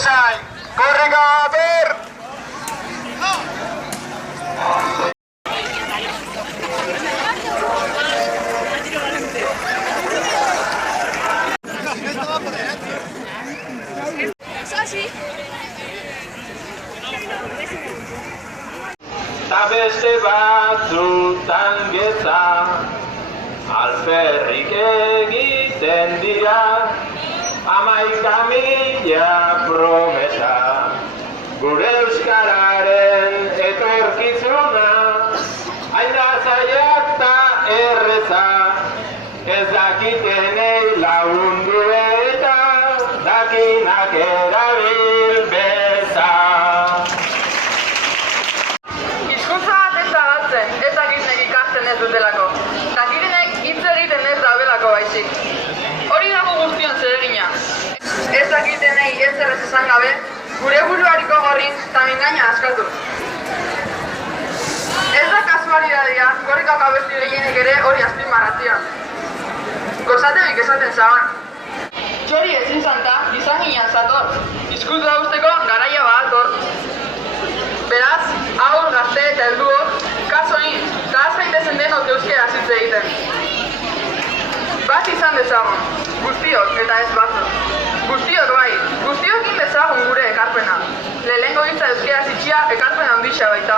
bezain, korrika ber! Ta beste batzutan getza, alferrik egiten dira, 11.000 promesa, gure euskararen etorkizuna, hain da zaila eta erreza, ez dakitenei lagundu eta dakinak erabil beza. Ez dakitenek ikasten ez dutelako. Dakitenek hitz egiten ez dabelako baizik. Hori dago guztion zeregina. Ez dakitenei ez errez esan gabe, gure buruariko gorrin eta mingaina askatu. Ez da kasualidadea, korrikako abesti gehienek ere hori azpimarratzea. Gozaterik esaten zaban. Txori ezin zanta, izan ginen zator. Hizkuntza usteko garaia badator. Beraz, haur, gazte eta helduok, kasoin, eta azkaitezen denok euskeraz hitz egiten. Bat izan dezagun, guztiok eta ez batzuk. Guztiok bai, guztiokin dezagun gure ekarpena. Lehenengo hitza euskeraz itxia ekarpen handixa baita.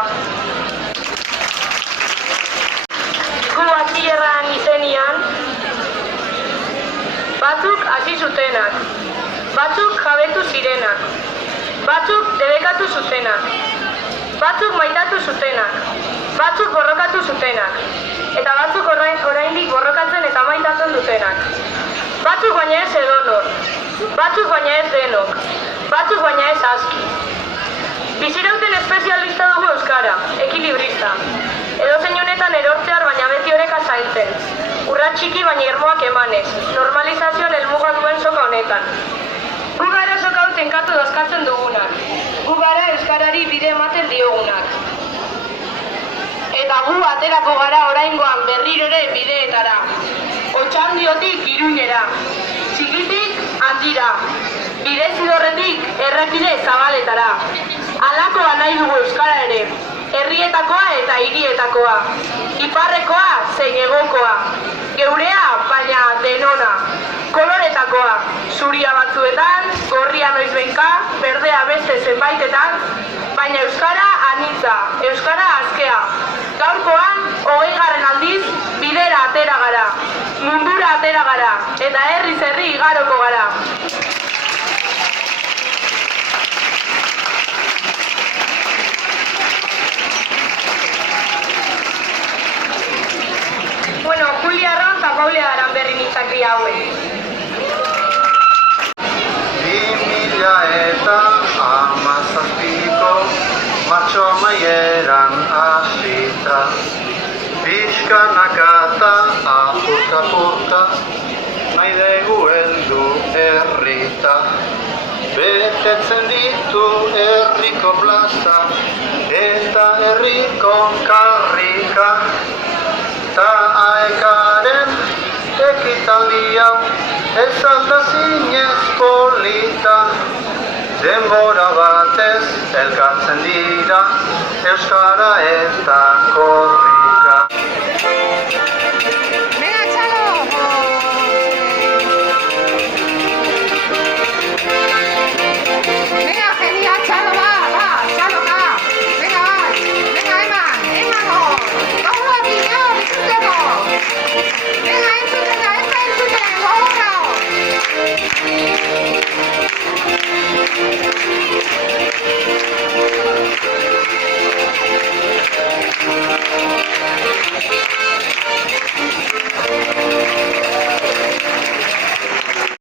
Gu batxillerran izenian, batzuk hasi zutenak, batzuk jabetu zirenak, batzuk debekatu zutenak, batzuk maitatu zutenak, batzuk borrokatu zutenak, eta batzuk oraindik borrokatzen eta maitatzen dutenak. Batzuk baina ez edonor, batzuk baina ez denok, batzuk baina ez aski. Bizirauten espezialista dugu euskara, ekilibrista. Edozein honetan erortzear baina beti oreka zaintzen. Urrat txiki baina irmoak emanez, normalizazioan helmuga duen soka honetan. Gu gara soka hau tenkatu dazkatzen dugunak. Gu gara euskarari bide ematen diogunak. Eta gu aterako gara oraingoan berriro ere bideetara. Otxandiotik Iruñera, txikitik handira, bidezidorretik errepide zabaletara. Halakoa nahi dugu euskara ere, herrietakoa eta hirietakoa, iparrekoa zein hegokoa, geurea baina denona, koloretakoa, zuria batzuetan, gorria noizbehinka, berdea beste zenbaitetan, baina euskara anitza, euskara askea. Gaurkoan, 20. aldiz, bidera atera gara, mundura atera gara, eta herriz herri igaroko gara. Bueno, Julia Ron eta Paule Aranberri nintzakri hauen. 2017ko martxo amaieran hasita, pixkanaka eta apurta-apurta, nahi dugu heldu herrita. Betetzen ditu herriko plaza eta herriko karrika, ta aekaren ekitaldi hau ez alda zinez polita. Denbora batez elkartzen dira euskara eta korrika.